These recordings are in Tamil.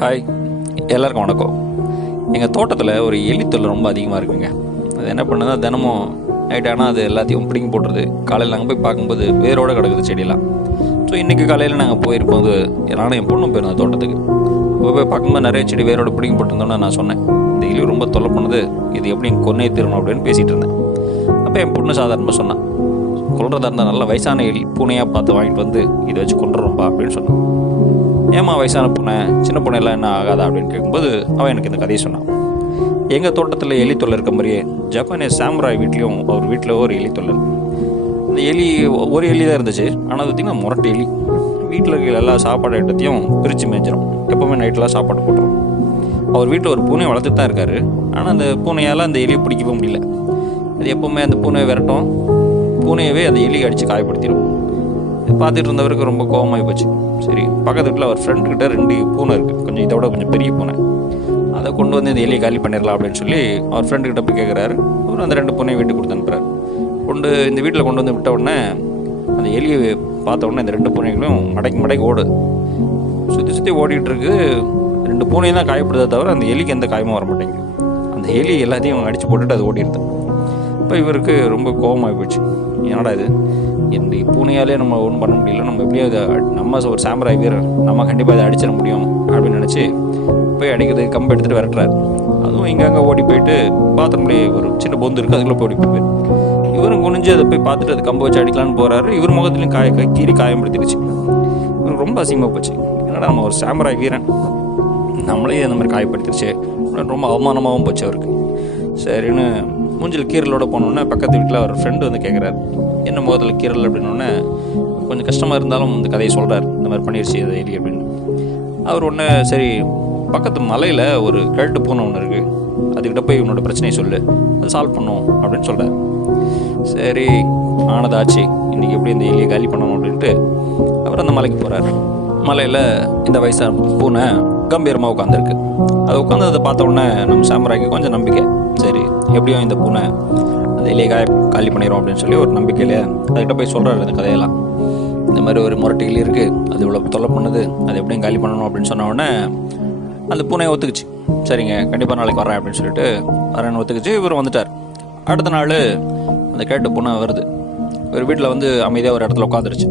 ஹாய் எல்லாருக்கும் வணக்கம். எங்கள் தோட்டத்தில் ஒரு எலி தொல்லை ரொம்ப அதிகமாக இருக்குங்க. அது என்ன பண்ணுதுன்னா தினமும் நைட் ஆனால் அது எல்லாத்தையும் பிடிங்கி போட்டுருது. காலையில் நாங்கள் போய் பார்க்கும்போது வேரோட கிடக்குது செடியெல்லாம். ஸோ இன்றைக்கி காலையில் நாங்கள் போயிருப்போம் நானும் என் பொண்ணும் போயிருந்தோம் தோட்டத்துக்கு. போய் போய் பார்க்கும்போது நிறைய செடி வேரோட பிடிங்கி போட்டிருந்தோம்னு நான் சொன்னேன். இந்த எலி ரொம்ப தொல்லை பண்ணுது இது எப்படி கொன்னே திருணும் அப்படின்னு பேசிகிட்டு இருந்தேன். அப்போ என் பொண்ணு சாதாரணமாக சொன்னான் கொள்றதா இருந்தால் நல்ல வயசான எலி பூனையாக பார்த்து வாங்கிட்டு வந்து இதை வச்சு கொண்டுறோம்ப்பா அப்படின்னு சொன்னான் ஏமா வயசான பொண்ணை? சின்ன பூனை எல்லாம் என்ன ஆகாதா அப்படின்னு கேட்கும்போது அவன் எனக்கு இந்த கதையை சொன்னான். எங்கள் தோட்டத்தில் எலி தொல்லை இருக்க மாதிரியே ஜப்பானிய சாம்ராய் வீட்லேயும் அவர் வீட்டில் ஒரு எலி தொல்லை. அந்த எலி ஒரு எலி தான் இருந்துச்சு. ஆனால் அது பார்த்திங்கன்னா முரட்டு எலி. வீட்டில் இருக்கிற எல்லா சாப்பாடு ஐட்டத்தையும் பிரித்து மேய்ஞ்சிரும். எப்போவுமே நைட்டெலாம் சாப்பாடு போட்டுரும். அவர் வீட்டில் ஒரு பூனை வளர்த்துட்டு தான் இருக்காரு. ஆனால் அந்த பூனையால் அந்த எலியை பிடிக்கவே முடியல. அது எப்போவுமே அந்த பூனையை விரட்டும். பூனையவே அந்த எலி அடித்து காயப்படுத்திடும் பார்த்துட்டு இருந்தவருக்கு ரொம்ப கோபமாகி போச்சு. சரி பக்கத்து வீட்டில் அவர் ஃப்ரெண்டு கிட்ட ரெண்டு பூனை இருக்குது கொஞ்சம் இதை விட கொஞ்சம் பெரிய பூனை. அதை கொண்டு வந்து இந்த எலியை காலி பண்ணிடலாம் அப்படின்னு சொல்லி அவர் ஃப்ரெண்டு கிட்ட போய் கேட்குறாரு அவர் அந்த ரெண்டு பூனையை வீட்டுக்கு கொடுத்து அனுப்புறாரு. கொண்டு இந்த வீட்டில் கொண்டு வந்து விட்ட உடனே அந்த எலியை பார்த்த உடனே இந்த ரெண்டு பூனைகளும் மடக்கி மடக்கி ஓடு. சுற்றி சுற்றி ஓடிட்டு இருக்கு ரெண்டு பூனையும் தான் காயப்படுதே தவிர அந்த எலிக்கு எந்த காயமும் வர மாட்டேங்குது அந்த எலி எல்லாத்தையும் அடித்து போட்டுட்டு அது ஓடிடுது. இப்போ இவருக்கு ரொம்ப கோபமாகி போச்சு. என்னடா இது? இந்த பூனையாலே நம்ம ஒன்றும் பண்ண முடியல. நம்ம எப்படியும் அதை நம்ம ஒரு சாம்பராய் வீரர். நம்ம கண்டிப்பாக அதை அடிச்சிட முடியும் அப்படின்னு நினச்சி போய் அடிக்கிறது கம்பு எடுத்துகிட்டு விரட்டுறாரு. அதுவும் இங்கே அங்கே ஓடி போயிட்டு பாத்ரூம்லேயே ஒரு சின்ன பொந்து இருக்குது அதுக்குள்ளே போய் ஓடி போய் இவரும் குனிஞ்சு அதை போய் பார்த்துட்டு அது கம்பு வச்சு அடிக்கலான்னு போகிறாரு இவர் முகத்துலையும் காய கை- கீறி காயப்படுத்திடுச்சு இவருக்கு ரொம்ப அசிங்கமாக போச்சு. என்னடா நம்ம ஒரு சாம்பராய் வீரன்? நம்மளே அந்த மாதிரி காயப்படுத்திடுச்சு ரொம்ப அவமானமாகவும் போச்சு அவருக்கு. சரின்னு மூஞ்சில் கீரலோட போனோடனே பக்கத்து வீட்டில் அவர் ஃப்ரெண்டு வந்து கேட்குறாரு என்ன முகத்தில் கீரல் அப்படின்னோடனே கொஞ்சம் கஷ்டமாக இருந்தாலும் இந்த கதையை சொல்கிறார் இந்த மாதிரி பண்ணிடுச்சு அதை எலி அப்படின்னு. அவர் ஒன்று சரி பக்கத்து மலையில் ஒரு கழுட்டு பூனை ஒன்று இருக்குது அதுக்கிட்ட போய் உன்னோட பிரச்சனையை சொல்லு. அது சால்வ் பண்ணும் அப்படின்னு சொல்கிறார் சரி ஆனதாச்சு. இன்றைக்கி எப்படி இந்த எலியை காலி பண்ணணும்? அப்படின்ட்டு அவர் அந்த மலைக்கு போகிறாரு மலையில் இந்த வயசான பூனை கம்பீரமாக உட்காந்துருக்கு அது உட்காந்ததை பார்த்த உடனே நம்ம சாம்ராய்க்கு கொஞ்சம் நம்பிக்கை. சரி எப்படியும் இந்த பூனை அந்த எலியை காய காலி பண்ணிடும் அப்படின்னு சொல்லி ஒரு நம்பிக்கையில் அதுக்கிட்ட போய் சொல்கிறாரு அந்த கதையெல்லாம். இந்த மாதிரி ஒரு முரட்டிகள் இருக்குது அது இவ்வளோ தொல்லை பண்ணுது அது எப்படியும் காலி பண்ணணும் அப்படின்னு சொன்ன உடனே அந்த பூனையை ஒத்துக்குச்சு. சரிங்க கண்டிப்பாக நாளைக்கு வரேன் அப்படின்னு சொல்லிட்டு வரேன்னு ஒத்துக்குச்சு இவர் வந்துட்டார். அடுத்த நாள் அந்த கேட்டு பூனை வருது. ஒரு வீட்டில் வந்து அமைதியாக ஒரு இடத்துல உட்காந்துருச்சு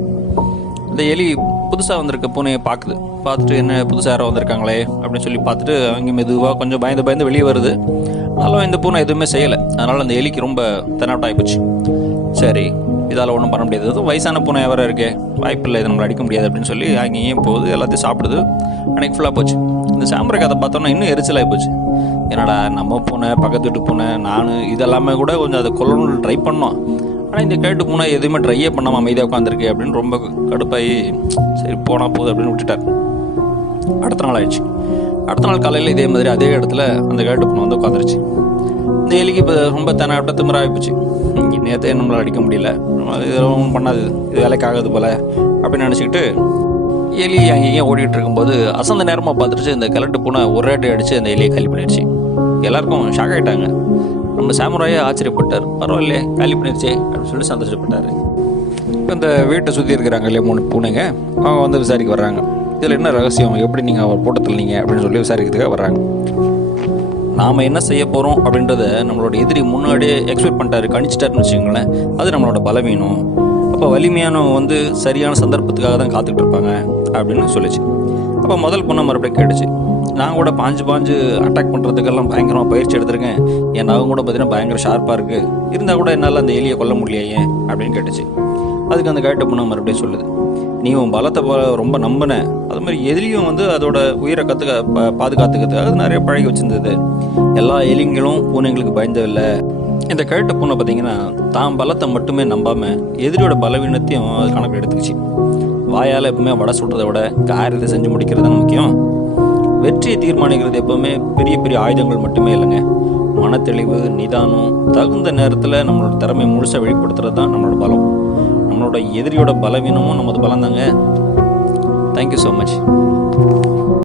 இந்த எலி புதுசாக வந்திருக்க பூனையை பார்க்குது. பார்த்துட்டு என்ன புதுசாக யாரோ வந்திருக்காங்களே அப்படின்னு சொல்லி பார்த்துட்டு அவங்க மெதுவாக கொஞ்சம் பயந்து பயந்து வெளியே வருது. ஆனாலும் இந்த பூனை எதுவுமே செய்யலை. அதனால் அந்த எலிக்கு ரொம்ப தெனாவட் ஆகிப்போச்சு சரி இதால் ஒன்றும் பண்ண முடியாது. அதுவும் வயசான பூனை வேற இருக்கே. வாய்ப்பு இல்லை இதை நம்மளை அடிக்க முடியாது அப்படின்னு சொல்லி அங்கேயும் போகுது எல்லாத்தையும் சாப்பிடுது. அன்னைக்கு ஃபுல்லாக போச்சு. இந்த சாம்பரை கதை பார்த்தோன்னா இன்னும் எரிச்சலாகி போச்சு. என்னடா நம்ம பூனை பக்கத்து வீட்டு பூனை நான் இதெல்லாமே கூட கொஞ்சம் அதை கொல்லணும்னு ட்ரை பண்ணோம். ஆனால் இந்த கேட்டு பூனை எதுவுமே ட்ரையே பண்ணாமல் அமைதியாக உட்காந்துருக்கு அப்படின்னு ரொம்ப கடுப்பாகி சரி போனால் போகுது அப்படின்னு விட்டுட்டார். அடுத்த நாள் ஆயிடுச்சு. அடுத்த நாள் காலையில் இதே மாதிரி அதே இடத்துல அந்த கேட்டு பூனை வந்து உட்காந்துருச்சு இந்த எலிக்கு இப்போ ரொம்ப தெனாட்ட திமிராகி போச்சு. நேற்றே நம்மளால் அடிக்க முடியல. இதெல்லாம் ஒன்றும் பண்ணாது. இது வேலைக்கு ஆகாது போல அப்படின்னு நினச்சிக்கிட்டு எலி அங்கேயும் ஓடிட்டு இருக்கும்போது அசந்த நேரமாக பார்த்துருச்சு இந்த கிழட்டு பூனை ஒரு அடி அடித்து அந்த எலியை கல்வி பண்ணிடுச்சு. எல்லாருக்கும் ஷாக் ஆகிட்டாங்க நம்ம சாமுராயே ஆச்சரியப்பட்டார். பரவாயில்லையே காலி பண்ணிருச்சே அப்படின்னு சொல்லி சந்தோஷப்பட்டார். இப்போ இந்த வீட்டை சுற்றி இருக்கிறாங்க இல்லையா மூணு பூனைங்க அவங்க வந்து விசாரிக்க வர்றாங்க. இதில் என்ன ரகசியம்? எப்படி நீங்கள் அவர் போட்டத்தில் நீங்கள் அப்படின்னு சொல்லி விசாரிக்கிறதுக்காக வர்றாங்க. நாம் என்ன செய்ய போகிறோம் அப்படின்றத நம்மளோட எதிரி முன்னாடியே எக்ஸ்பெக்ட் பண்ணிட்டாரு கணிச்சிட்டாருன்னு வச்சுக்கோங்களேன். அது நம்மளோட பலவீனம். அப்போ வலிமையானவங்க வந்து சரியான சந்தர்ப்பத்துக்காக தான் காத்துக்கிட்டு இருப்பாங்க அப்படின்னு சொல்லிச்சு. அப்போ முதல் பொண்ணை மறுபடியும் கேட்டுச்சு. நான் கூட பாஞ்சு பாஞ்சு அட்டாக் பண்ணுறதுக்கெல்லாம் பயங்கரமாக பயிற்சி எடுத்திருக்கேன். என் நகம் கூட பார்த்தீங்கன்னா பயங்கர ஷார்ப்பாக இருக்குது இருந்தால் கூட என்னால் அந்த எலியை கொல்ல முடியல ஏன் அப்படின்னு கேட்டுச்சு. அதுக்கு அந்த கேட்ட பொண்ணு மறுபடியும் சொல்லுது. நீ உன் பலத்தை ரொம்ப நம்பின. அது மாதிரி எலியும் வந்து அதோட உயிரை கற்றுக்க ப பாதுகாத்துக்கிறதுக்காக அது நிறைய பழகி வச்சிருந்தது. எல்லா எலிங்களும் பூனைங்களுக்கு பயந்ததில்லை. இந்த கேட்ட பூனை பார்த்தீங்கன்னா தான் பலத்தை மட்டுமே நம்பாமல் எதிரியோட பலவீனத்தையும் அது கணக்கு எடுத்துக்கிச்சு. வாயால் எப்பவுமே வடை சுடுறதை விட காரியத்தை செஞ்சு முடிக்கிறது தான் முக்கியம். வெற்றியை தீர்மானிக்கிறது எப்பவுமே பெரிய பெரிய ஆயுதங்கள் மட்டுமே இல்லைங்க. மனத்தெளிவு நிதானம் தகுந்த நேரத்தில் நம்மளோட திறமை முழுசாக வெளிப்படுத்துறது தான் நம்மளோட பலம். நம்மளோட எதிரியோட பலவீனமும் நமது பலம் தாங்க தேங்க்யூ ஸோ மச்